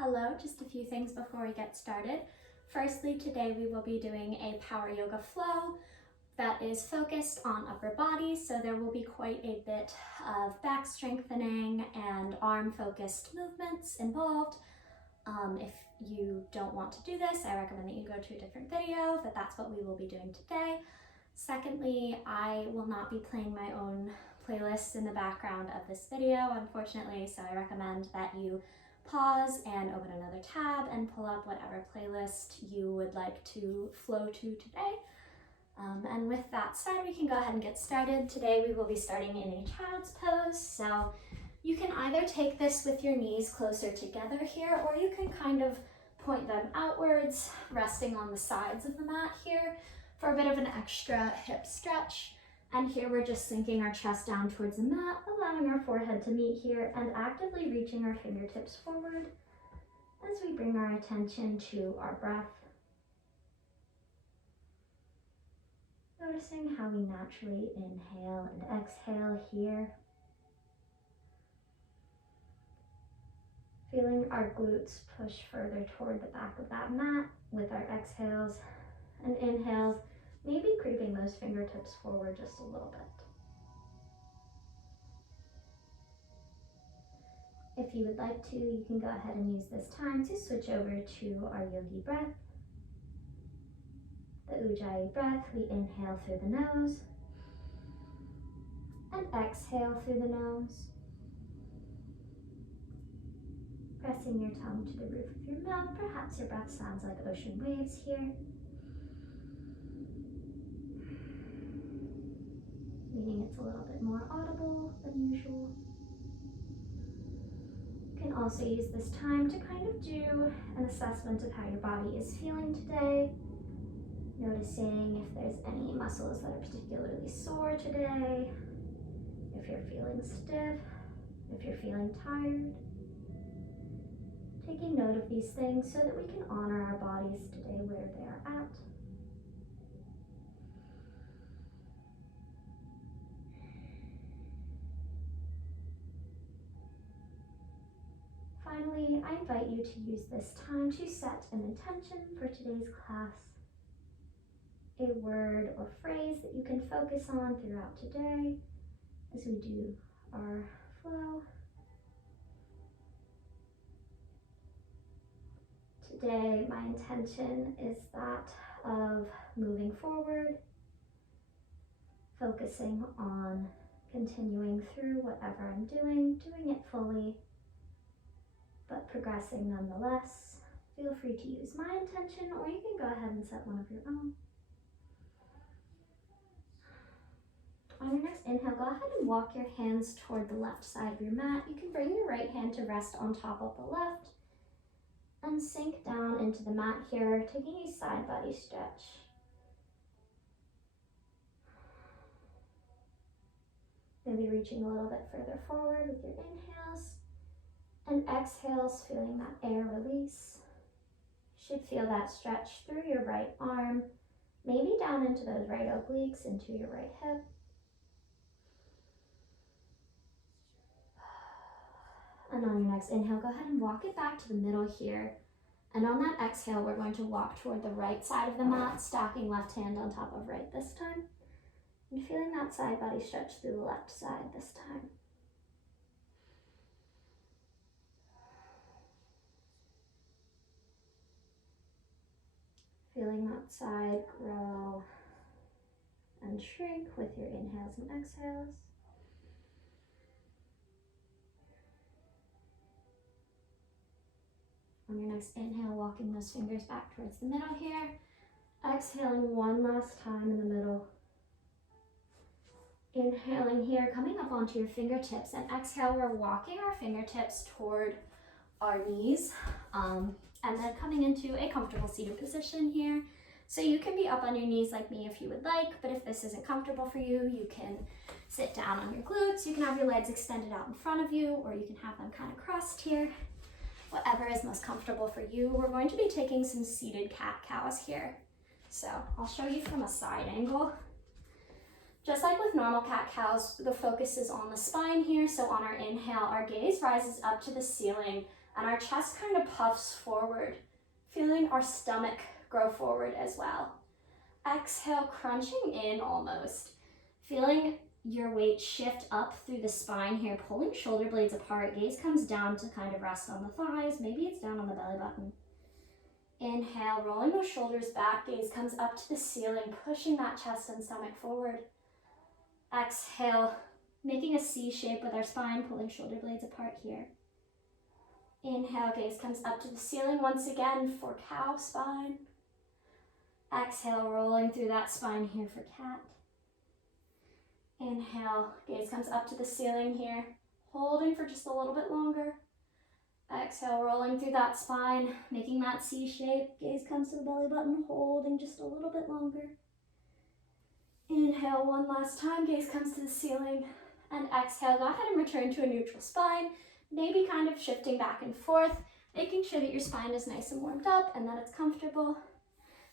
Hello, just a few things before we get started. Firstly, today we will be doing a power yoga flow that is focused on upper body, so there will be quite a bit of back strengthening and arm focused movements involved. If you don't want to do this, I recommend that you go to a different video, but that's what we will be doing today. Secondly, I will not be playing my own playlists in the background of this video, unfortunately, so I recommend that you pause and open another tab and pull up whatever playlist you would like to flow to today. And with that said, we can go ahead and get started. Today we will be starting in a child's pose. So you can either take this with your knees closer together here, or you can kind of point them outwards, resting on the sides of the mat here for a bit of an extra hip stretch. And here we're just sinking our chest down towards the mat, allowing our forehead to meet here and actively reaching our fingertips forward as we bring our attention to our breath. Noticing how we naturally inhale and exhale here. Feeling our glutes push further toward the back of that mat with our exhales and inhales. Maybe creeping those fingertips forward just a little bit. If you would like to, you can go ahead and use this time to switch over to our Yogi breath. The Ujjayi Breath, we inhale through the nose and exhale through the nose. Pressing your tongue to the roof of your mouth, perhaps your breath sounds like ocean waves here. Meaning it's a little bit more audible than usual. You can also use this time to kind of do an assessment of how your body is feeling today. Noticing if there's any muscles that are particularly sore today, if you're feeling stiff, if you're feeling tired. Taking note of these things so that we can honor our bodies today where they are at. Finally, I invite you to use this time to set an intention for today's class. A word or phrase that you can focus on throughout today as we do our flow. Today, my intention is that of moving forward, focusing on continuing through whatever I'm doing it fully, but progressing nonetheless. Feel free to use my intention, or you can go ahead and set one of your own. On your next inhale, go ahead and walk your hands toward the left side of your mat. You can bring your right hand to rest on top of the left and sink down into the mat here, taking a side body stretch. Maybe reaching a little bit further forward with your inhales and exhales, feeling that air release. You should feel that stretch through your right arm, maybe down into those right obliques, into your right hip. And on your next inhale, go ahead and walk it back to the middle here. And on that exhale, we're going to walk toward the right side of the mat, stacking left hand on top of right this time. And feeling that side body stretch through the left side this time. Feeling that side grow and shrink with your inhales and exhales. On your next inhale, walking those fingers back towards the middle here. Exhaling one last time in the middle. Inhaling here, coming up onto your fingertips, and exhale, we're walking our fingertips toward our knees, and then coming into a comfortable seated position here. So you can be up on your knees like me if you would like, but if this isn't comfortable for you, you can sit down on your glutes. You can have your legs extended out in front of you, or you can have them kind of crossed here. Whatever is most comfortable for you. We're going to be taking some seated cat-cows here. So I'll show you from a side angle. Just like with normal cat-cows, the focus is on the spine here. So on our inhale, our gaze rises up to the ceiling and our chest kind of puffs forward, feeling our stomach grow forward as well. Exhale, crunching in almost, feeling your weight shift up through the spine here, pulling shoulder blades apart. Gaze comes down to kind of rest on the thighs. Maybe it's down on the belly button. Inhale, rolling those shoulders back. Gaze comes up to the ceiling, pushing that chest and stomach forward. Exhale, making a C shape with our spine, pulling shoulder blades apart here. Inhale, gaze comes up to the ceiling once again for cow spine. Exhale, rolling through that spine here for cat. Inhale, gaze comes up to the ceiling here, holding for just a little bit longer. Exhale, rolling through that spine, making that C shape. Gaze comes to the belly button, holding just a little bit longer. Inhale one last time, gaze comes to the ceiling. And exhale, go ahead and return to a neutral spine, maybe kind of shifting back and forth, making sure that your spine is nice and warmed up and that it's comfortable.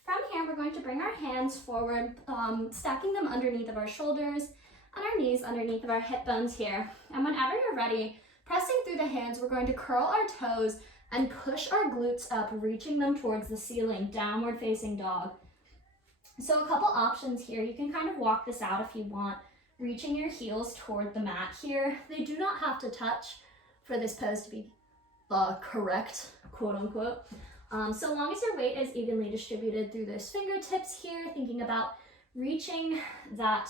From here, we're going to bring our hands forward, stacking them underneath of our shoulders and our knees underneath of our hip bones here. And whenever you're ready, pressing through the hands, we're going to curl our toes and push our glutes up, reaching them towards the ceiling, downward facing dog. So a couple options here. You can kind of walk this out if you want, reaching your heels toward the mat here. They do not have to touch for this pose to be correct, quote unquote. So long as your weight is evenly distributed through those fingertips here, thinking about reaching that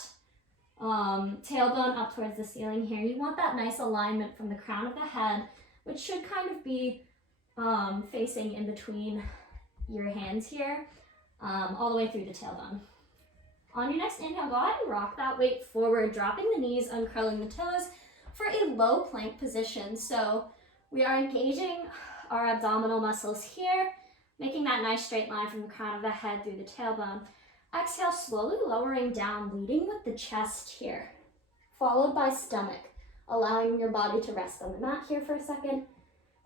tailbone up towards the ceiling here. You want that nice alignment from the crown of the head, which should kind of be facing in between your hands here, all the way through the tailbone. On your next inhale, go ahead and rock that weight forward, dropping the knees, uncurling the toes for a low plank position. So we are engaging our abdominal muscles here, making that nice straight line from the crown of the head through the tailbone. Exhale, slowly lowering down, leading with the chest here, followed by stomach, allowing your body to rest on the mat here for a second.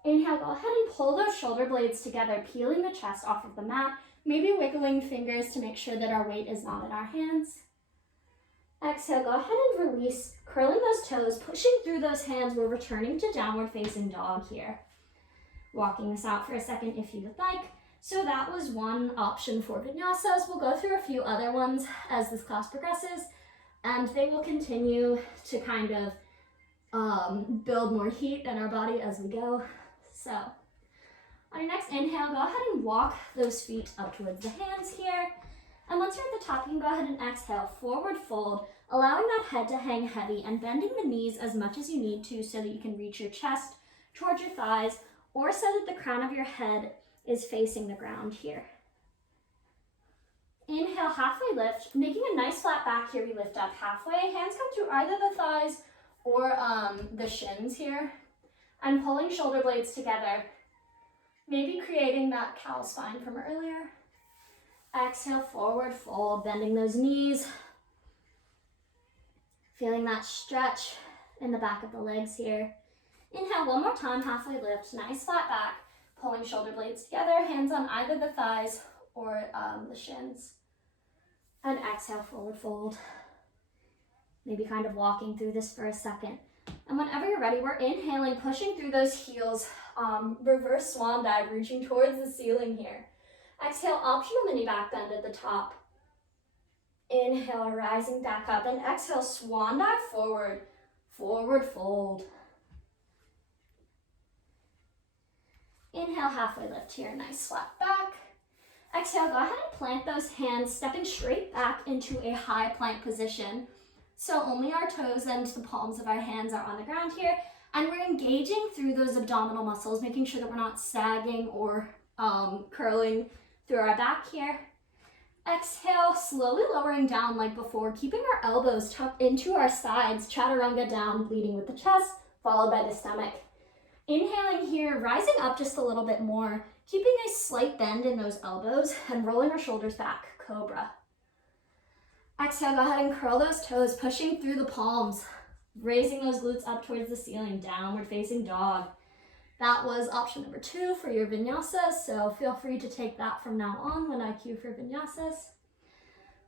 Inhale, go ahead and pull those shoulder blades together, peeling the chest off of the mat, maybe wiggling fingers to make sure that our weight is not in our hands. Exhale, go ahead and release, curling those toes, pushing through those hands. We're returning to downward facing dog here. Walking this out for a second if you would like. So that was one option for vinyasas. We'll go through a few other ones as this class progresses, and they will continue to kind of build more heat in our body as we go. So on your next inhale, go ahead and walk those feet up towards the hands here. And once you're at the top, you can go ahead and exhale, forward fold, allowing that head to hang heavy and bending the knees as much as you need to so that you can reach your chest towards your thighs, or so that the crown of your head is facing the ground here. Inhale, halfway lift, making a nice flat back here. We lift up halfway, hands come to either the thighs or the shins here, and pulling shoulder blades together, maybe creating that cow spine from earlier. Exhale, forward fold, bending those knees, feeling that stretch in the back of the legs here. Inhale one more time, halfway lift, nice flat back, pulling shoulder blades together, hands on either the thighs or the shins. And exhale, forward fold. Maybe kind of walking through this for a second. And whenever you're ready, we're inhaling, pushing through those heels, reverse swan dive, reaching towards the ceiling here. Exhale, optional mini back bend at the top. Inhale, rising back up, and exhale, swan dive forward, forward fold. Inhale, halfway lift here, nice flat back. Exhale, go ahead and plant those hands, stepping straight back into a high plank position. So only our toes and the palms of our hands are on the ground here, and we're engaging through those abdominal muscles, making sure that we're not sagging or curling through our back here. Exhale, slowly lowering down like before, keeping our elbows tucked into our sides, Chaturanga down, leading with the chest, followed by the stomach. Inhaling here, rising up just a little bit more, keeping a slight bend in those elbows and rolling our shoulders back, cobra. Exhale, go ahead and curl those toes, pushing through the palms, raising those glutes up towards the ceiling, downward facing dog. That was option number 2 for your vinyasas, so feel free to take that from now on when I cue for vinyasas.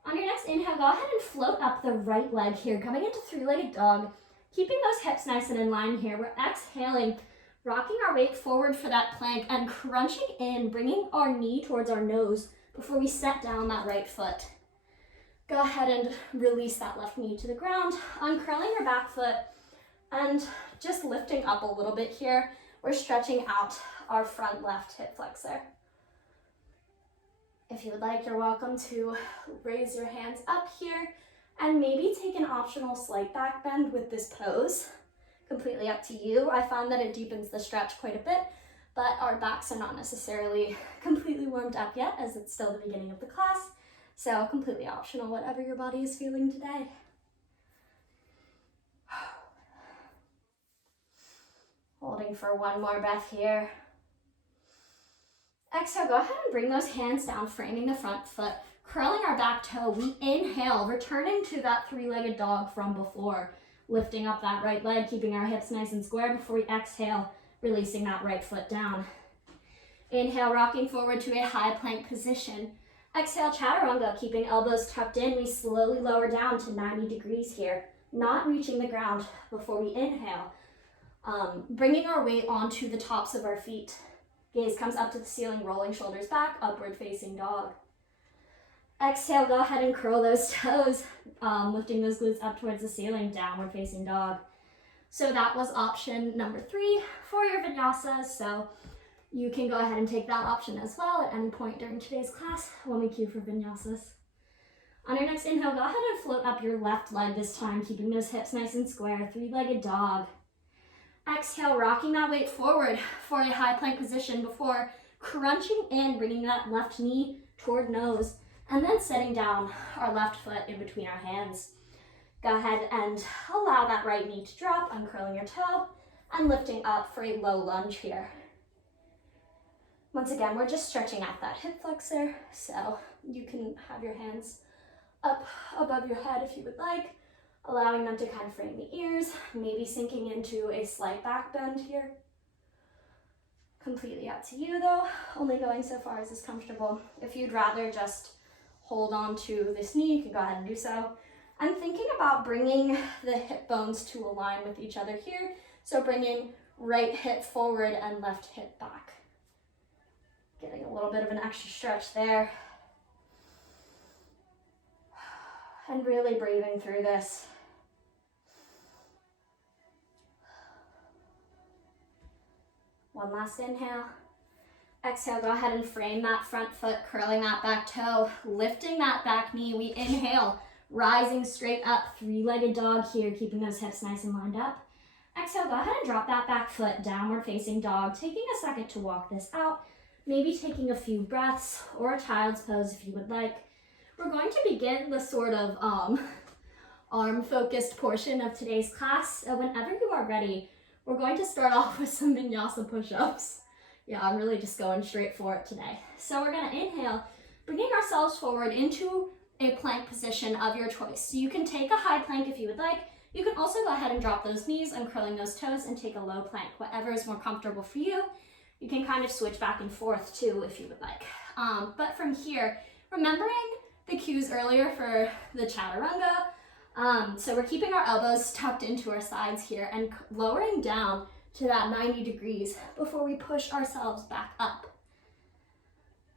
On your next inhale, go ahead and float up the right leg here, coming into 3-legged dog, keeping those hips nice and in line here. We're exhaling, Rocking our weight forward for that plank and crunching in, bringing our knee towards our nose before we set down that right foot. Go ahead and release that left knee to the ground, uncurling your back foot and just lifting up a little bit here. We're stretching out our front left hip flexor. If you would like, you're welcome to raise your hands up here and maybe take an optional slight back bend with this pose. Completely up to you. I find that it deepens the stretch quite a bit, but our backs are not necessarily completely warmed up yet as it's still the beginning of the class. So completely optional, whatever your body is feeling today. Holding for one more breath here. Exhale, go ahead and bring those hands down, framing the front foot, curling our back toe. We inhale, returning to that three-legged dog from before, lifting up that right leg, keeping our hips nice and square before we exhale, releasing that right foot down. Inhale, rocking forward to a high plank position. Exhale, Chaturanga, keeping elbows tucked in. We slowly lower down to 90 degrees here, not reaching the ground before we inhale. Bringing our weight onto the tops of our feet. Gaze comes up to the ceiling, rolling shoulders back, upward facing dog. Exhale, go ahead and curl those toes, lifting those glutes up towards the ceiling, downward facing dog. So that was option number 3 for your vinyasas. So you can go ahead and take that option as well at any point during today's class when we cue for vinyasas. On your next inhale, go ahead and float up your left leg this time, keeping those hips nice and square, three-legged dog. Exhale, rocking that weight forward for a high plank position before crunching in, bringing that left knee toward nose, and then setting down our left foot in between our hands. Go ahead and allow that right knee to drop, uncurling your toe, and lifting up for a low lunge here. Once again, we're just stretching out that hip flexor, so you can have your hands up above your head if you would like, allowing them to kind of frame the ears, maybe sinking into a slight back bend here. Completely up to you though, only going so far as is comfortable. If you'd rather just hold on to this knee, you can go ahead and do so. I'm thinking about bringing the hip bones to align with each other here. So bringing right hip forward and left hip back. Getting a little bit of an extra stretch there. And really breathing through this. One last inhale. Exhale, go ahead and frame that front foot, curling that back toe, lifting that back knee. We inhale, rising straight up, three-legged dog here, keeping those hips nice and lined up. Exhale, go ahead and drop that back foot, downward facing dog, taking a second to walk this out, maybe taking a few breaths or a child's pose if you would like. We're going to begin the sort of arm-focused portion of today's class. Whenever you are ready, we're going to start off with some vinyasa push-ups. Yeah, I'm really just going straight for it today. So we're going to inhale, bringing ourselves forward into a plank position of your choice. So you can take a high plank if you would like. You can also go ahead and drop those knees, uncurling those toes, and take a low plank, whatever is more comfortable for you. You can kind of switch back and forth too if you would like. But from here, remembering the cues earlier for the Chaturanga, so we're keeping our elbows tucked into our sides here and lowering down to that 90 degrees before we push ourselves back up.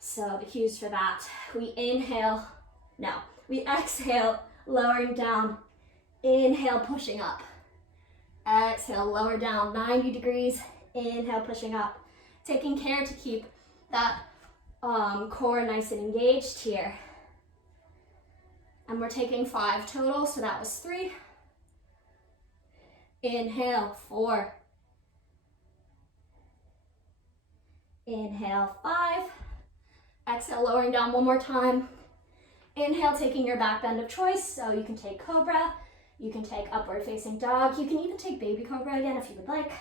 So the cues for that, we exhale, lowering down, inhale, pushing up. Exhale, lower down, 90 degrees, inhale, pushing up. Taking care to keep that core nice and engaged here. And we're taking 5 total, so that was 3. Inhale, 4. Inhale, 5. Exhale, lowering down one more time. Inhale, taking your back bend of choice, so you can take cobra, you can take upward facing dog, you can even take baby cobra again if you would like.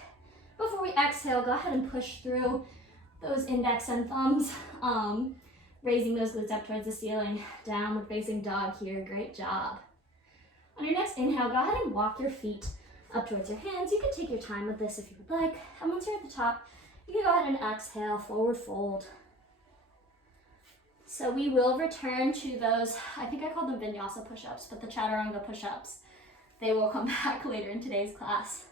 Before we exhale, go ahead and push through those index and thumbs, raising those glutes up towards the ceiling, downward facing dog here, great job. On your next inhale, go ahead and walk your feet up towards your hands. You can take your time with this if you would like. And once you're at the top, you can go ahead and exhale, forward fold. So we will return to those, I think I called them vinyasa push-ups, but the Chaturanga push-ups, they will come back later in today's class.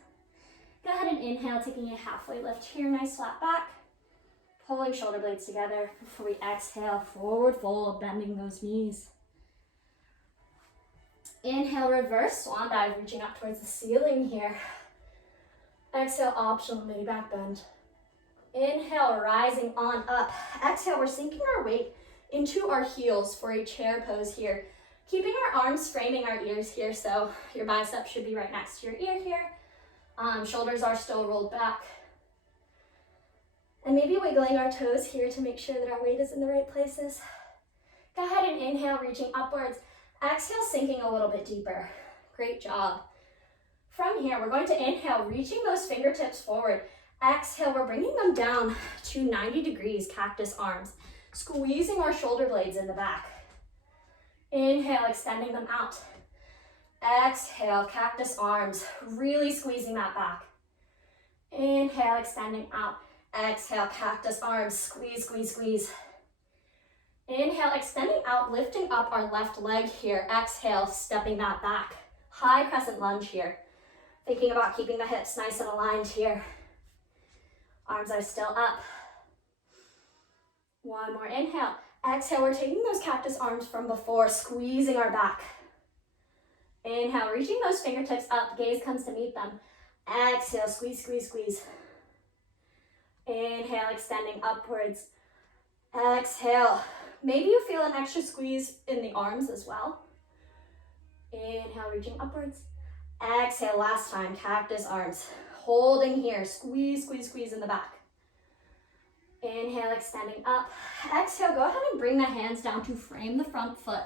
Go ahead and inhale, taking a halfway lift here, nice flat back. Pulling shoulder blades together before we exhale, forward fold, bending those knees. Inhale, reverse swan dive, reaching up towards the ceiling here. Exhale, optional mini back bend. Inhale, rising on up. Exhale, we're sinking our weight into our heels for a chair pose here. Keeping our arms framing our ears here, so your biceps should be right next to your ear here. Shoulders are still rolled back. And maybe wiggling our toes here to make sure that our weight is in the right places. Go ahead and inhale, reaching upwards. Exhale, sinking a little bit deeper. Great job. From here, we're going to inhale, reaching those fingertips forward. Exhale, we're bringing them down to 90 degrees, cactus arms. Squeezing our shoulder blades in the back. Inhale, extending them out. Exhale, cactus arms, really squeezing that back. Inhale, extending out. Exhale, cactus arms, squeeze, squeeze, squeeze. Inhale, extending out, lifting up our left leg here. Exhale, stepping that back. High crescent lunge here. Thinking about keeping the hips nice and aligned here. Arms are still up. One more inhale. Exhale, we're taking those cactus arms from before, squeezing our back. Inhale, reaching those fingertips up, gaze comes to meet them. Exhale, squeeze, squeeze, squeeze. Inhale, extending upwards. Exhale. Maybe you feel an extra squeeze in the arms as well. Inhale, reaching upwards. Exhale, last time, cactus arms. Holding here, squeeze, squeeze, squeeze in the back. Inhale, extending up. Exhale, go ahead and bring the hands down to frame the front foot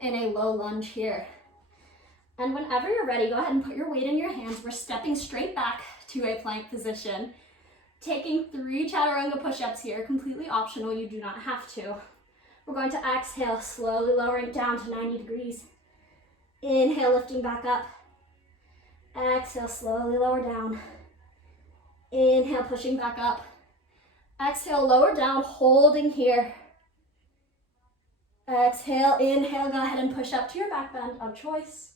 in a low lunge here. And whenever you're ready, go ahead and put your weight in your hands. We're stepping straight back to a plank position. Taking 3 Chaturanga push-ups here, completely optional, you do not have to. We're going to exhale, slowly lowering down to 90 degrees. Inhale, lifting back up. Exhale, slowly lower down. Inhale, pushing back up. Exhale, lower down, holding here. Exhale, inhale, go ahead and push up to your back bend of choice.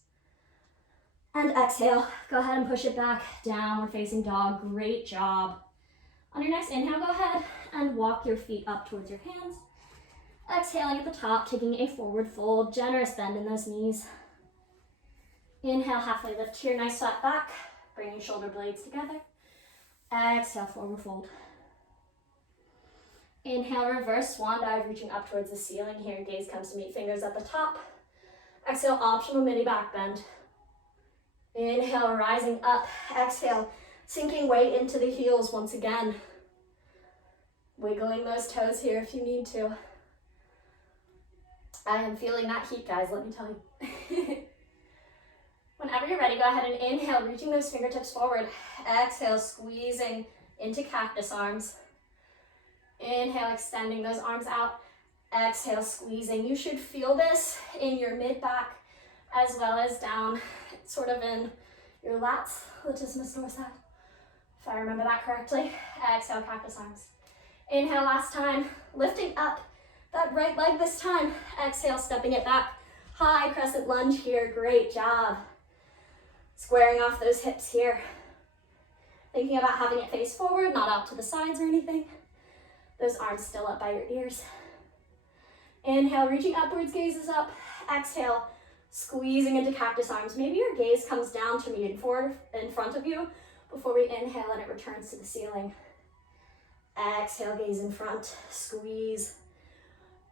And exhale, go ahead and push it back, downward facing dog, great job. On your next inhale, go ahead and walk your feet up towards your hands. Exhaling at the top, taking a forward fold, generous bend in those knees. Inhale, halfway lift here, nice flat back, bringing shoulder blades together. Exhale, forward fold. Inhale, reverse swan dive, reaching up towards the ceiling here. Gaze comes to meet fingers at the top. Exhale, optional mini back bend. Inhale, rising up. Exhale, sinking weight into the heels once again. Wiggling those toes here if you need to. I am feeling that heat, guys, let me tell you. Whenever you're ready, go ahead and inhale, reaching those fingertips forward. Exhale, squeezing into cactus arms. Inhale, extending those arms out. Exhale, squeezing. You should feel this in your mid-back as well as down sort of in your lats, latissimus dorsi, if I remember that correctly. Exhale, cactus arms. Inhale, last time, lifting up that right leg this time. Exhale, stepping it back. High crescent lunge here, great job. Squaring off those hips here. Thinking about having it face forward, not out to the sides or anything. Those arms still up by your ears. Inhale, reaching upwards, gaze is up. Exhale, squeezing into cactus arms. Maybe your gaze comes down to meet in front of you before we inhale and it returns to the ceiling. Exhale, gaze in front, squeeze.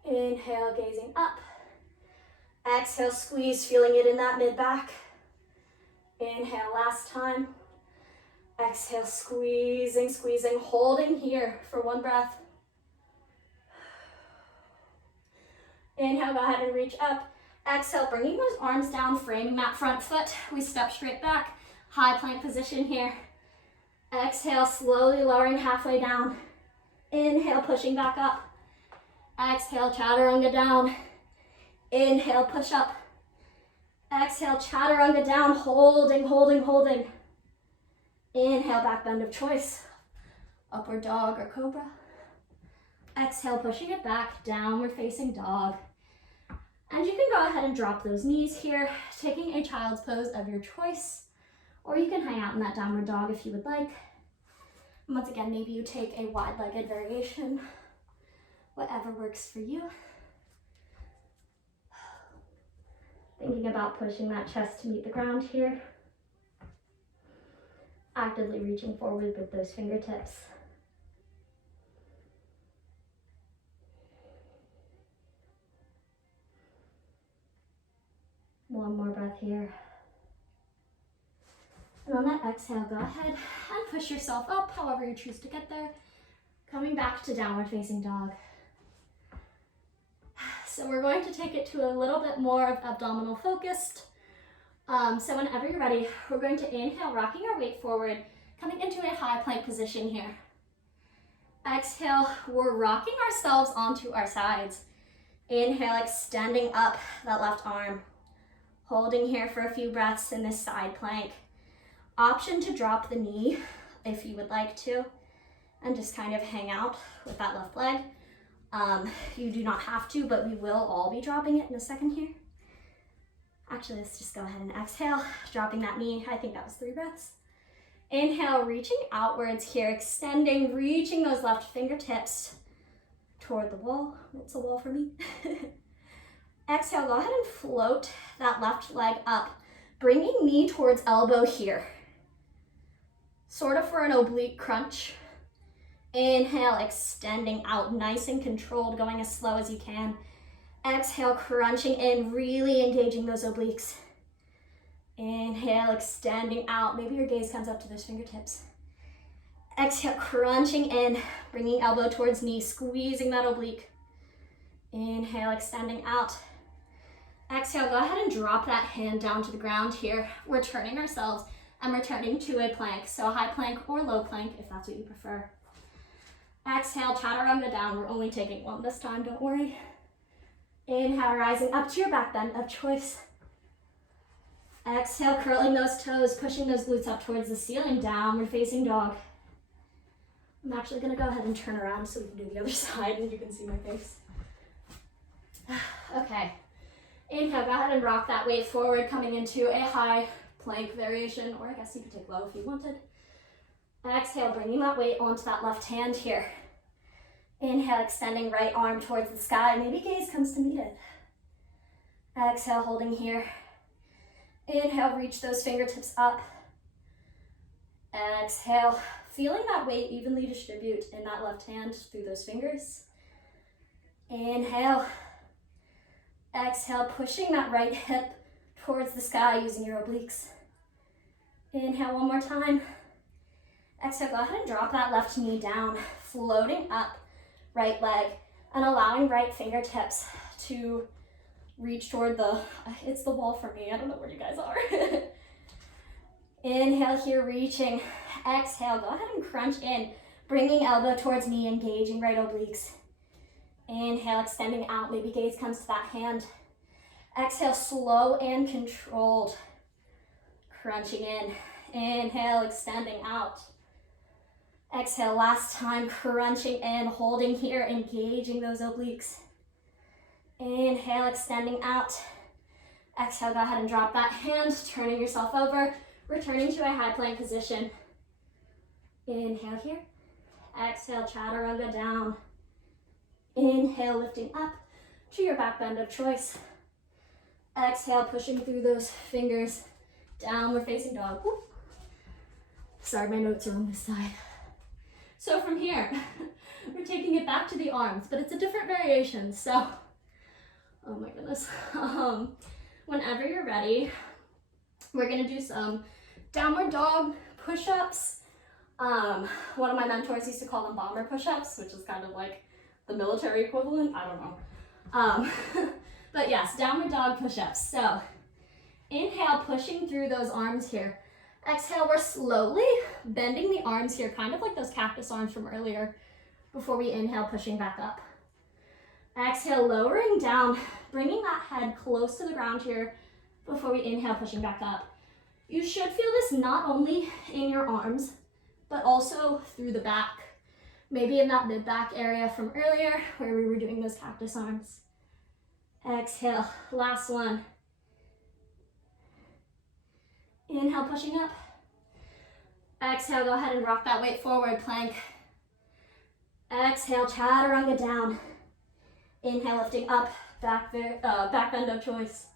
Inhale, gazing up. Exhale, squeeze, feeling it in that mid-back. Inhale, last time. Exhale, squeezing, squeezing, holding here for one breath. Inhale, go ahead and reach up. Exhale, bringing those arms down, framing that front foot. We step straight back, high plank position here. Exhale, slowly lowering halfway down. Inhale, pushing back up. Exhale, Chaturanga down. Inhale, push up. Exhale, Chaturanga down, holding, holding, holding. Inhale, back bend of choice. Upward dog or cobra. Exhale, pushing it back, downward facing dog. And you can go ahead and drop those knees here, taking a child's pose of your choice, or you can hang out in that downward dog if you would like. And once again, maybe you take a wide-legged variation, whatever works for you. Thinking about pushing that chest to meet the ground here. Actively reaching forward with those fingertips. One more breath here. And on that exhale, go ahead and push yourself up, however you choose to get there. Coming back to downward facing dog. So we're going to take it to a little bit more of abdominal focused. So whenever you're ready, we're going to inhale, rocking our weight forward, coming into a high plank position here. Exhale, we're rocking ourselves onto our sides. Inhale, extending up that left arm. Holding here for a few breaths in this side plank. Option to drop the knee if you would like to, and just kind of hang out with that left leg. You do not have to, but we will all be dropping it in a second here. Actually, let's just go ahead and exhale, dropping that knee. I think that was 3 breaths. Inhale, reaching outwards here, extending, reaching those left fingertips toward the wall. It's a wall for me. Exhale, go ahead and float that left leg up, bringing knee towards elbow here. Sort of for an oblique crunch. Inhale, extending out, nice and controlled, going as slow as you can. Exhale, crunching in, really engaging those obliques. Inhale, extending out. Maybe your gaze comes up to those fingertips. Exhale, crunching in, bringing elbow towards knee, squeezing that oblique. Inhale, extending out. Exhale, go ahead and drop that hand down to the ground here. We're turning ourselves and returning to a plank. So high plank or low plank, if that's what you prefer. Exhale, Chaturanga down. We're only taking 1 this time, don't worry. Inhale, rising up to your back bend of choice. Exhale, curling those toes, pushing those glutes up towards the ceiling, downward facing dog. I'm actually gonna go ahead and turn around so we can do the other side and you can see my face. Okay. Inhale, go ahead and rock that weight forward, coming into a high plank variation, or I guess you could take low if you wanted. Exhale, bringing that weight onto that left hand here. Inhale, extending right arm towards the sky. Maybe gaze comes to meet it. Exhale, holding here. Inhale, reach those fingertips up. Exhale, feeling that weight evenly distribute in that left hand through those fingers. Inhale. Exhale, pushing that right hip towards the sky using your obliques. Inhale, one more time. Exhale, go ahead and drop that left knee down, floating up right leg and allowing right fingertips to reach toward it's the wall for me. I don't know where you guys are. Inhale here, reaching. Exhale, go ahead and crunch in, bringing elbow towards knee, engaging right obliques. Inhale, extending out, maybe gaze comes to that hand. Exhale, slow and controlled. Crunching in. Inhale, extending out. Exhale, last time, crunching in, holding here, engaging those obliques. Inhale, extending out. Exhale, go ahead and drop that hand, turning yourself over, returning to a high plank position. Inhale here. Exhale, Chaturanga down. Inhale, lifting up to your back bend of choice. Exhale, pushing through those fingers, downward facing dog. Woo. Sorry, my notes are on this side. So from here, we're taking it back to the arms, but it's a different variation, so, oh my goodness. Whenever you're ready, we're gonna do some downward dog push-ups. One of my mentors used to call them bomber push-ups, which is kind of like the military equivalent, I don't know. But yes, downward dog push-ups. So inhale, pushing through those arms here. Exhale, we're slowly bending the arms here, kind of like those cactus arms from earlier, before we inhale, pushing back up. Exhale, lowering down, bringing that head close to the ground here before we inhale, pushing back up. You should feel this not only in your arms, but also through the back. Maybe in that mid-back area from earlier where we were doing those cactus arms. Exhale, last one. Inhale, pushing up. Exhale, go ahead and rock that weight forward, plank. Exhale, chaturanga down. Inhale, lifting up, back bend of choice.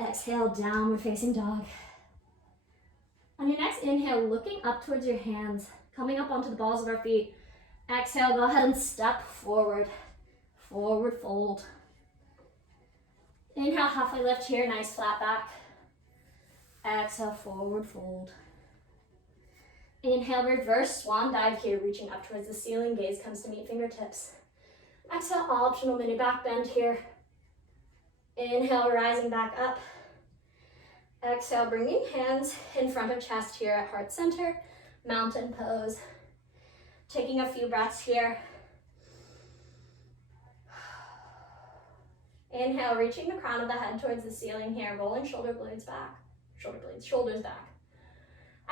Exhale, downward facing dog. On your next inhale, looking up towards your hands, coming up onto the balls of our feet. Exhale, go ahead and step forward, forward fold. Inhale, halfway lift here, nice flat back. Exhale, forward fold. Inhale, reverse swan dive here, reaching up towards the ceiling, gaze comes to meet fingertips. Exhale, optional mini back bend here. Inhale, rising back up. Exhale, bringing hands in front of chest here at heart center, mountain pose. Taking a few breaths here. Inhale, reaching the crown of the head towards the ceiling here, rolling shoulders back.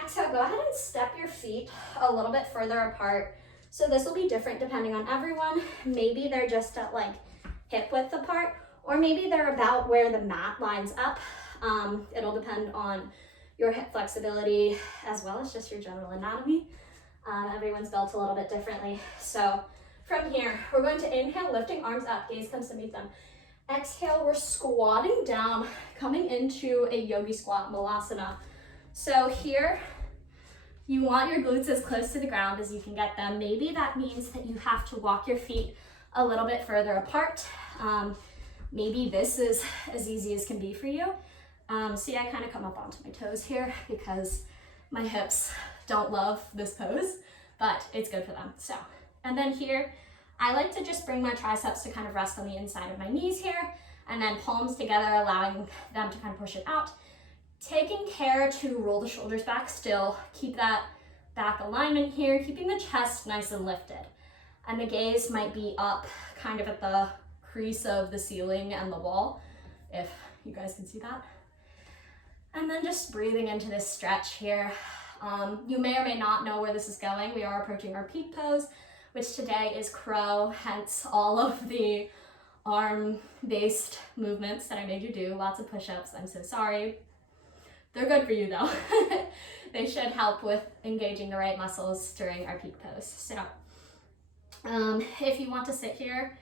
Exhale, go ahead and step your feet a little bit further apart. So this will be different depending on everyone. Maybe they're just at like hip width apart, or maybe they're about where the mat lines up. It'll depend on your hip flexibility as well as just your general anatomy. Everyone's built a little bit differently. So from here, we're going to inhale, lifting arms up, gaze comes to meet them. Exhale, we're squatting down, coming into a yogi squat, Malasana. So here, you want your glutes as close to the ground as you can get them. Maybe that means that you have to walk your feet a little bit further apart. Maybe this is as easy as can be for you. See, I kind of come up onto my toes here because my hips don't love this pose, but it's good for them. So, and then here, I like to just bring my triceps to kind of rest on the inside of my knees here, and then palms together, allowing them to kind of push it out. Taking care to roll the shoulders back still, keep that back alignment here, keeping the chest nice and lifted. And the gaze might be up kind of at the crease of the ceiling and the wall, if you guys can see that. And then just breathing into this stretch here. You may or may not know where this is going. We are approaching our peak pose, which today is crow, hence all of the arm-based movements that I made you do. Lots of push-ups, I'm so sorry. They're good for you though. They should help with engaging the right muscles during our peak pose. So if you want to sit here,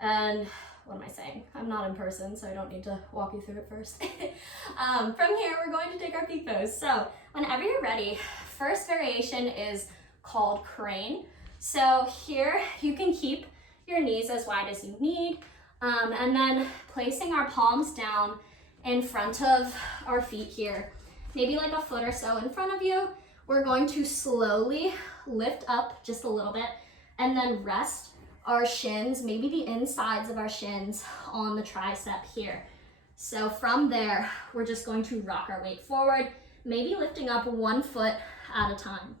and what am I saying? I'm not in person, so I don't need to walk you through it first. From here, we're going to take our peak pose. So whenever you're ready, first variation is called crane. So here you can keep your knees as wide as you need, and then placing our palms down in front of our feet here, maybe like a foot or so in front of you. We're going to slowly lift up just a little bit and then rest our shins, maybe the insides of our shins on the tricep here. So from there, we're just going to rock our weight forward, maybe lifting up 1 foot at a time.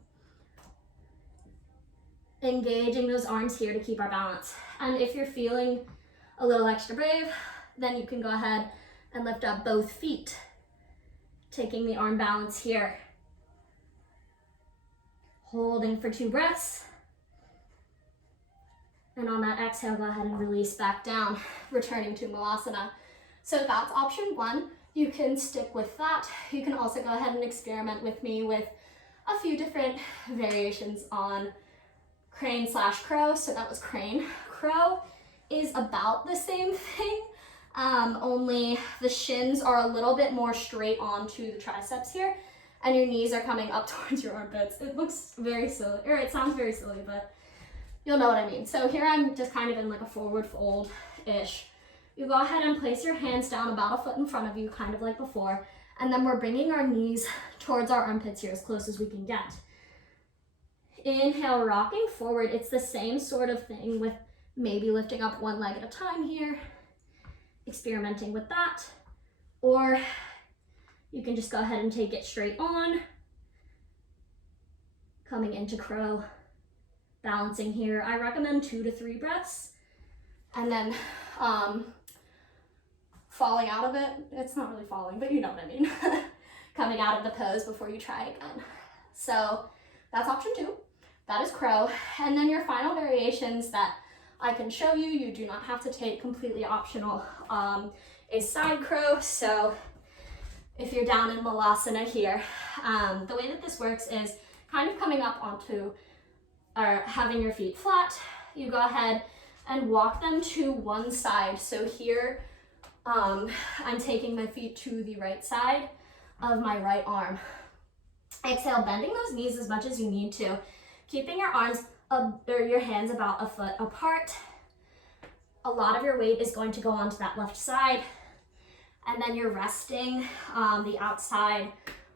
Engaging those arms here to keep our balance. And if you're feeling a little extra brave, then you can go ahead and lift up both feet, taking the arm balance here. Holding for 2 breaths. And on that exhale, go ahead and release back down, returning to Malasana. So that's option 1. You can stick with that. You can also go ahead and experiment with me with a few different variations on crane / crow. So that was crane. Crow is about the same thing, only the shins are a little bit more straight onto the triceps here, and your knees are coming up towards your armpits. It looks very silly, or it sounds very silly, but you'll know what I mean. So here I'm just kind of in like a forward fold-ish. You go ahead and place your hands down about a foot in front of you, kind of like before, and then we're bringing our knees towards our armpits here as close as we can get. Inhale, rocking forward. It's the same sort of thing with maybe lifting up 1 leg at a time here, experimenting with that, or you can just go ahead and take it straight on, coming into crow, balancing here. I recommend 2 to 3 breaths, and then falling out of it. It's not really falling, but you know what I mean. Coming out of the pose before you try again. So that's option 2. That is crow. And then your final variations that I can show you, you do not have to take, completely optional, is side crow. So if you're down in Malasana here, the way that this works is kind of coming up onto, or having your feet flat, you go ahead and walk them to one side. So here, I'm taking my feet to the right side of my right arm. Exhale, bending those knees as much as you need to, keeping your arms or your hands about a foot apart. A lot of your weight is going to go onto that left side, and then you're resting the outside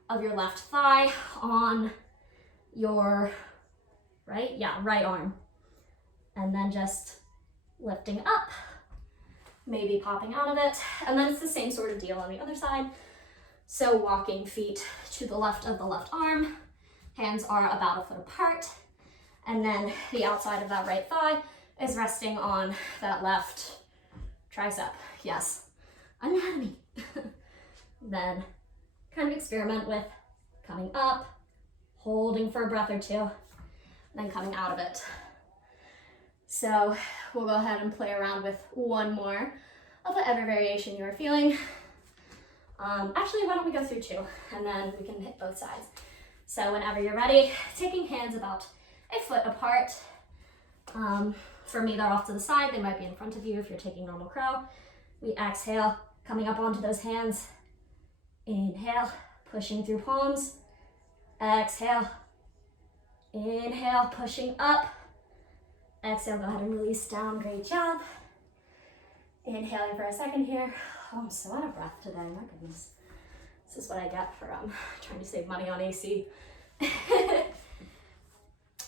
of your left thigh on your right arm, and then just lifting up, maybe popping out of it, and then it's the same sort of deal on the other side. So walking feet to the left of the left arm, hands are about a foot apart, and then the outside of that right thigh is resting on that left tricep. Yes, anatomy. Then kind of experiment with coming up, holding for a breath or two, then coming out of it. So we'll go ahead and play around with one more of whatever variation you are feeling. Actually, why don't we go through two, and then we can hit both sides. So whenever you're ready, taking hands about a foot apart. For me, they're off to the side. They might be in front of you if you're taking normal crow. We exhale, coming up onto those hands. Inhale, pushing through palms. Exhale. Inhale, pushing up. Exhale, go ahead and release down. Great job. Inhaling for a second here. Oh, I'm so out of breath today, my goodness. This is what I get for trying to save money on AC.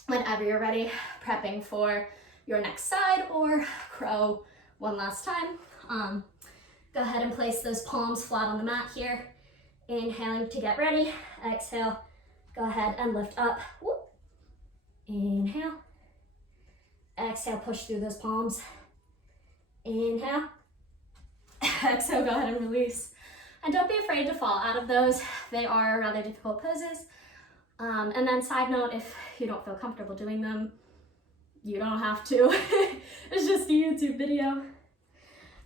Whenever you're ready, prepping for your next side or crow one last time. Go ahead and place those palms flat on the mat here. Inhaling to get ready. Exhale, go ahead and lift up. Whoop. Inhale. Exhale, push through those palms. Inhale. Exhale, go ahead and release. And don't be afraid to fall out of those. They are rather difficult poses. And then side note, if you don't feel comfortable doing them, you don't have to. It's just a YouTube video.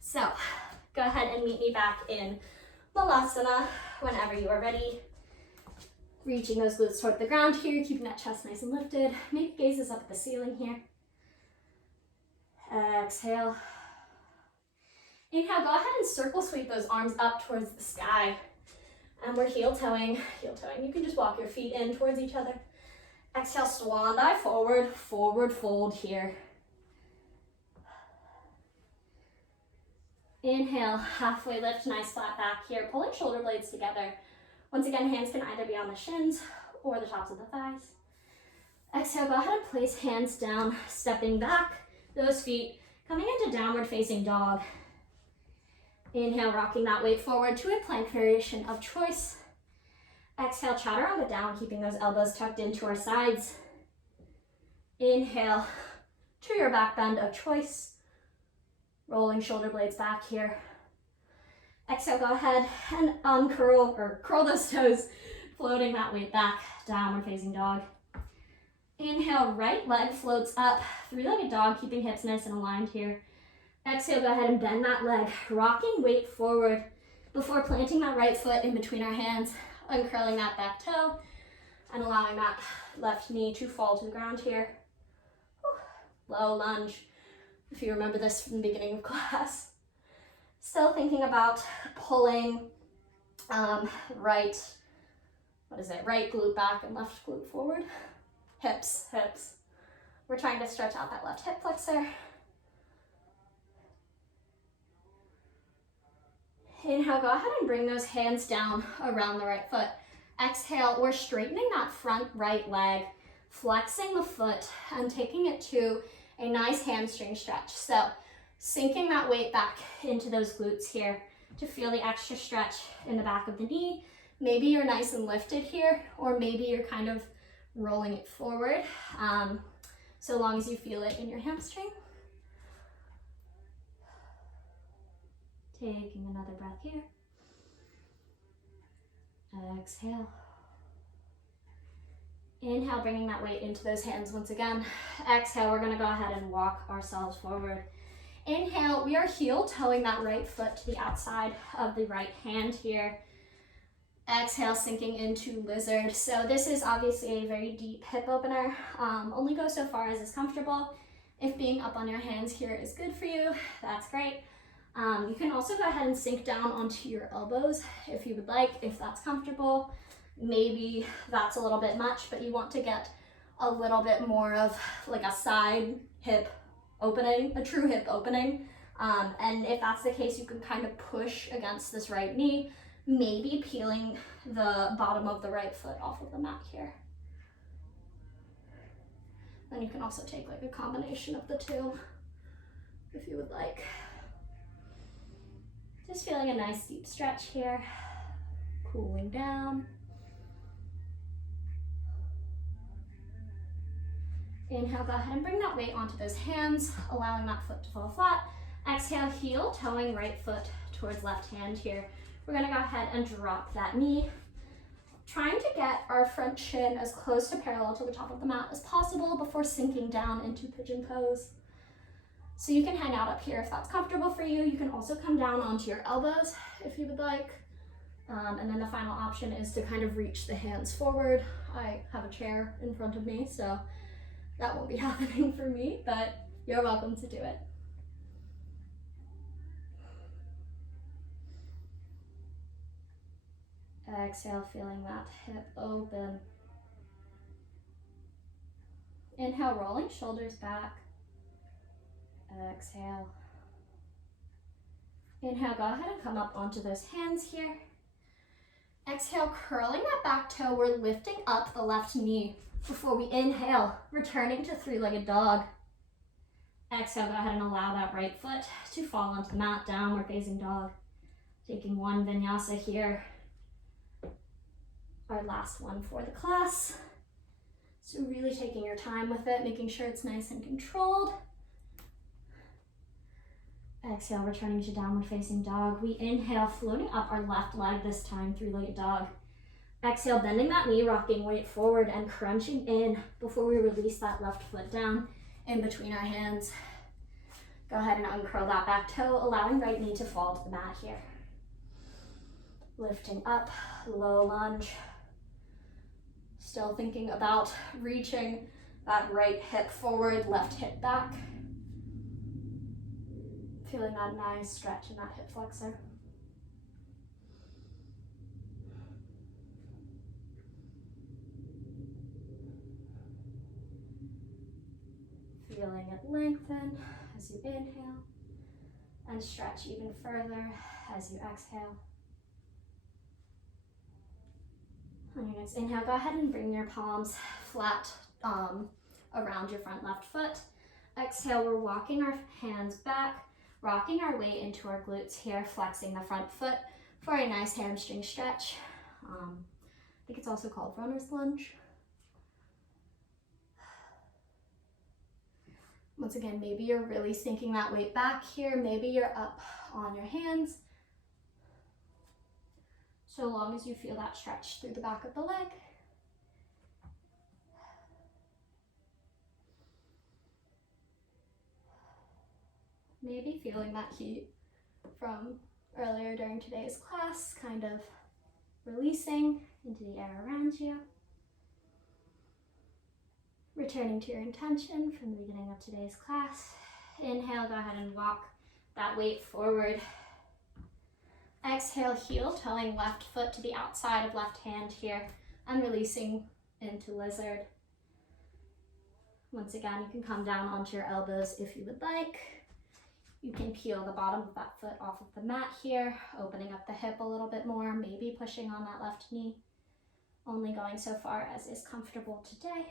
So go ahead and meet me back in Malasana whenever you are ready. Reaching those glutes toward the ground here, keeping that chest nice and lifted. Maybe gazes up at the ceiling here. Exhale. Inhale, go ahead and circle sweep those arms up towards the sky. And we're heel toeing. You can just walk your feet in towards each other. Exhale, swan dive forward, forward fold here. Inhale, halfway lift, nice flat back here, pulling shoulder blades together. Once again, hands can either be on the shins or the tops of the thighs. Exhale, go ahead and place hands down, stepping back, those feet coming into downward facing dog. Inhale, rocking that weight forward to a plank variation of choice. Exhale, chaturanga down, keeping those elbows tucked into our sides. Inhale to your back bend of choice. Rolling shoulder blades back here. Exhale, go ahead and uncurl or curl those toes, floating that weight back, downward facing dog. Inhale, right leg floats up, three-legged dog, keeping hips nice and aligned here. Exhale, go ahead and bend that leg, rocking weight forward before planting that right foot in between our hands, uncurling that back toe, and allowing that left knee to fall to the ground here. Low lunge, if you remember this from the beginning of class. Still thinking about pulling right glute back and left glute forward. Hips. We're trying to stretch out that left hip flexor. Inhale, go ahead and bring those hands down around the right foot. Exhale, we're straightening that front right leg, flexing the foot and taking it to a nice hamstring stretch. So sinking that weight back into those glutes here to feel the extra stretch in the back of the knee. Maybe you're nice and lifted here, or maybe you're kind of rolling it forward, so long as you feel it in your hamstring. Taking another breath here. Exhale. Inhale, bringing that weight into those hands once again. Exhale, we're gonna go ahead and walk ourselves forward. Inhale, we are heel toeing that right foot to the outside of the right hand here. Exhale, sinking into lizard. So this is obviously a very deep hip opener. Only go so far as is comfortable. If being up on your hands here is good for you, that's great. You can also go ahead and sink down onto your elbows if you would like, if that's comfortable. Maybe that's a little bit much, but you want to get a little bit more of like a side hip opening, a true hip opening. And if that's the case, you can kind of push against this right knee, maybe peeling the bottom of the right foot off of the mat here. Then you can also take like a combination of the two if you would like. Just feeling a nice deep stretch here, cooling down. Inhale, go ahead and bring that weight onto those hands, allowing that foot to fall flat. Exhale, heel, toeing right foot towards left hand here. We're gonna go ahead and drop that knee, trying to get our front shin as close to parallel to the top of the mat as possible before sinking down into pigeon pose. So you can hang out up here if that's comfortable for you. You can also come down onto your elbows if you would like. And then the final option is to kind of reach the hands forward. I have a chair in front of me, so that won't be happening for me, but you're welcome to do it. Exhale, feeling that hip open. Inhale, rolling shoulders back. Exhale. Inhale, go ahead and come up onto those hands here. Exhale, curling that back toe. We're lifting up the left knee before we inhale, returning to three-legged dog. Exhale, go ahead and allow that right foot to fall onto the mat, downward facing dog. Taking one vinyasa here. Our last one for the class. So really taking your time with it, making sure it's nice and controlled. Exhale, returning to downward facing dog. We inhale, floating up our left leg this time, three-legged dog. Exhale, bending that knee, rocking weight forward and crunching in before we release that left foot down in between our hands. Go ahead and uncurl that back toe, allowing right knee to fall to the mat here. Lifting up, low lunge. Still thinking about reaching that right hip forward, left hip back. Feeling that nice stretch in that hip flexor. Feeling it lengthen as you inhale and stretch even further as you exhale. On your next inhale, go ahead and bring your palms flat around your front left foot. Exhale, we're walking our hands back, rocking our weight into our glutes here, flexing the front foot for a nice hamstring stretch. I think it's also called runner's lunge. Once again, maybe you're really sinking that weight back here. Maybe you're up on your hands. So long as you feel that stretch through the back of the leg. Maybe feeling that heat from earlier during today's class, kind of releasing into the air around you. Returning to your intention from the beginning of today's class. Inhale, go ahead and walk that weight forward. Exhale, heel, toeing left foot to the outside of left hand here and releasing into lizard. Once again, you can come down onto your elbows if you would like. You can peel the bottom of that foot off of the mat here, opening up the hip a little bit more, maybe pushing on that left knee. Only going so far as is comfortable today.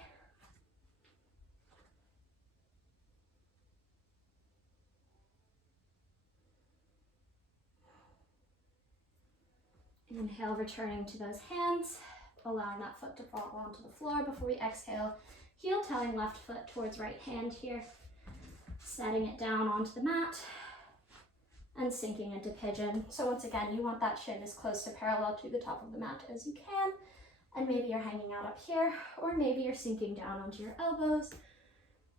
Inhale, returning to those hands, allowing that foot to fall onto the floor before we exhale. Heel toeing left foot towards right hand here, setting it down onto the mat and sinking into pigeon. So once again, you want that shin as close to parallel to the top of the mat as you can. And maybe you're hanging out up here, or maybe you're sinking down onto your elbows,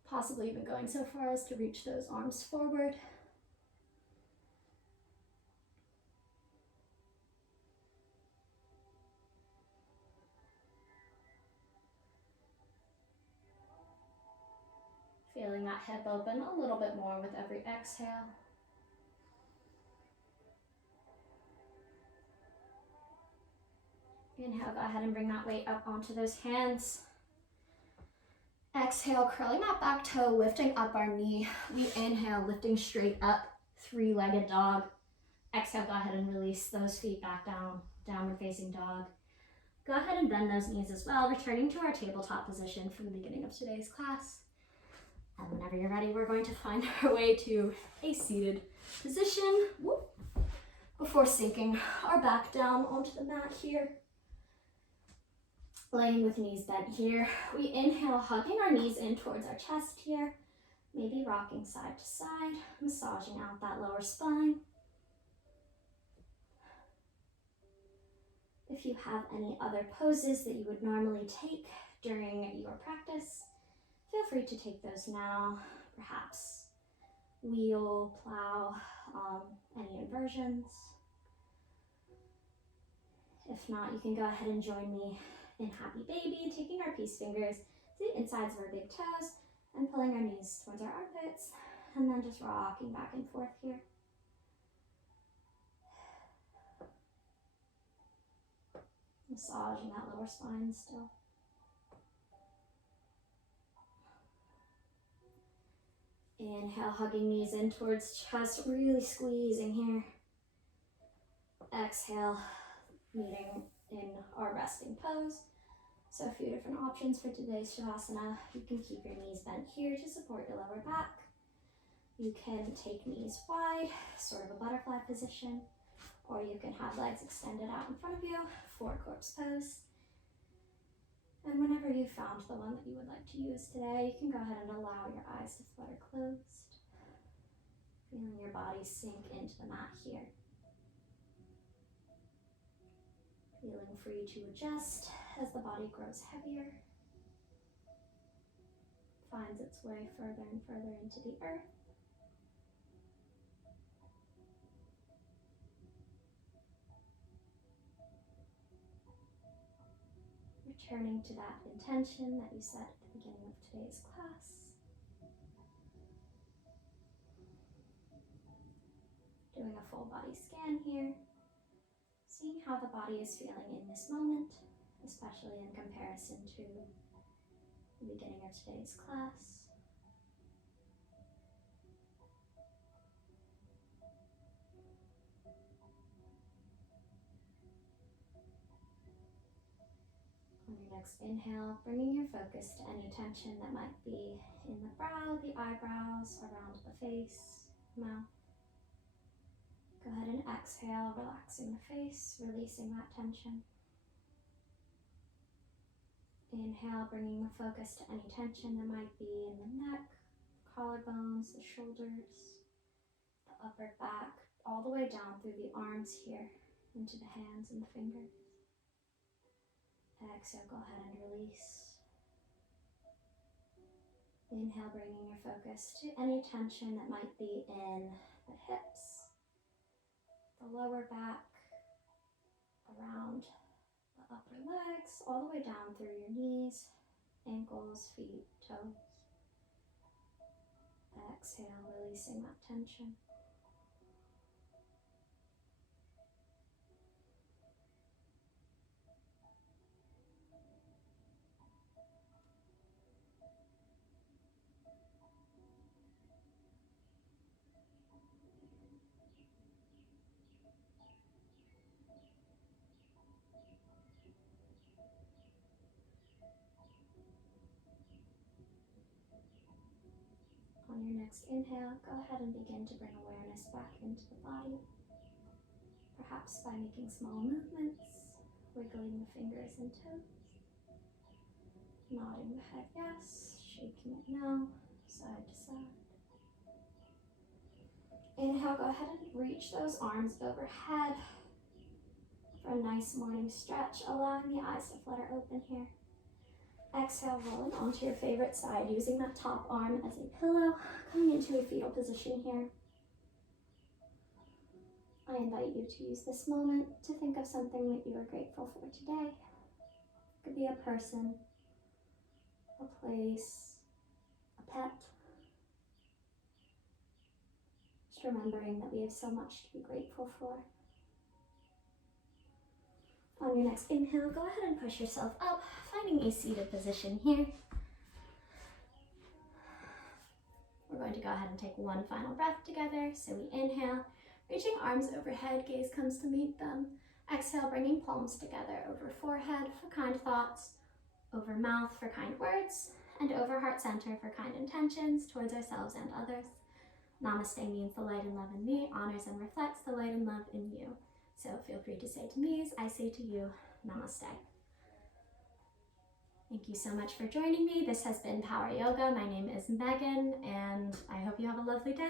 possibly even going so far as to reach those arms forward. feeling that hip open a little bit more with every exhale. Inhale, go ahead and bring that weight up onto those hands. Exhale, curling that back toe, lifting up our knee. We inhale, lifting straight up, three-legged dog. Exhale, go ahead and release those feet back down, downward facing dog. Go ahead and bend those knees as well, returning to our tabletop position for the beginning of today's class. And whenever you're ready, we're going to find our way to a seated position before sinking our back down onto the mat here. Laying with knees bent here. We inhale, hugging our knees in towards our chest here. Maybe rocking side to side, massaging out that lower spine. If you have any other poses that you would normally take during your practice, feel free to take those now. Perhaps wheel, plow, any inversions. If not, you can go ahead and join me in Happy Baby, taking our peace fingers to the insides of our big toes and pulling our knees towards our armpits, and then just rocking back and forth here. Massaging that lower spine still. Inhale, hugging knees in towards chest, really squeezing here. Exhale, meeting in our resting pose. So a few different options for today's Shavasana. You can keep your knees bent here to support your lower back. You can take knees wide, sort of a butterfly position, or you can have legs extended out in front of you, for corpse pose. And whenever you've found the one that you would like to use today, you can go ahead and allow your eyes to flutter closed, feeling your body sink into the mat here. Feeling free to adjust as the body grows heavier, finds its way further and further into the earth. Returning to that intention that you set at the beginning of today's class. Doing a full body scan here. Seeing how the body is feeling in this moment, especially in comparison to the beginning of today's class. On your next inhale, bringing your focus to any tension that might be in the brow, the eyebrows, around the face, mouth. Go ahead and exhale, relaxing the face, releasing that tension. Inhale, bringing the focus to any tension that might be in the neck, collarbones, the shoulders, the upper back, all the way down through the arms here, into the hands and the fingers. Exhale, go ahead and release. Inhale, bringing your focus to any tension that might be in the hips, the lower back, around the upper legs, all the way down through your knees, ankles, feet, toes. Exhale, releasing that tension. On your next inhale, go ahead and begin to bring awareness back into the body, perhaps by making small movements, wiggling the fingers and toes, nodding the head yes, shaking it no, side to side. Inhale, go ahead and reach those arms overhead for a nice morning stretch, allowing the eyes to flutter open here. Exhale, rolling onto your favorite side, using that top arm as a pillow, coming into a fetal position here. I invite you to use this moment to think of something that you are grateful for today. It could be a person, a place, a pet, Just remembering that we have so much to be grateful for. On your next inhale, go ahead and push yourself up, finding a seated position here. We're going to go ahead and take one final breath together. So we inhale, reaching arms overhead, gaze comes to meet them. Exhale, bringing palms together over forehead for kind thoughts, over mouth for kind words, and over heart center for kind intentions towards ourselves and others. Namaste means the light and love in me honors and reflects the light and love in you. So feel free to say to me as I say to you, Namaste. Thank you so much for joining me. This has been Power Yoga. My name is Megan, and I hope you have a lovely day.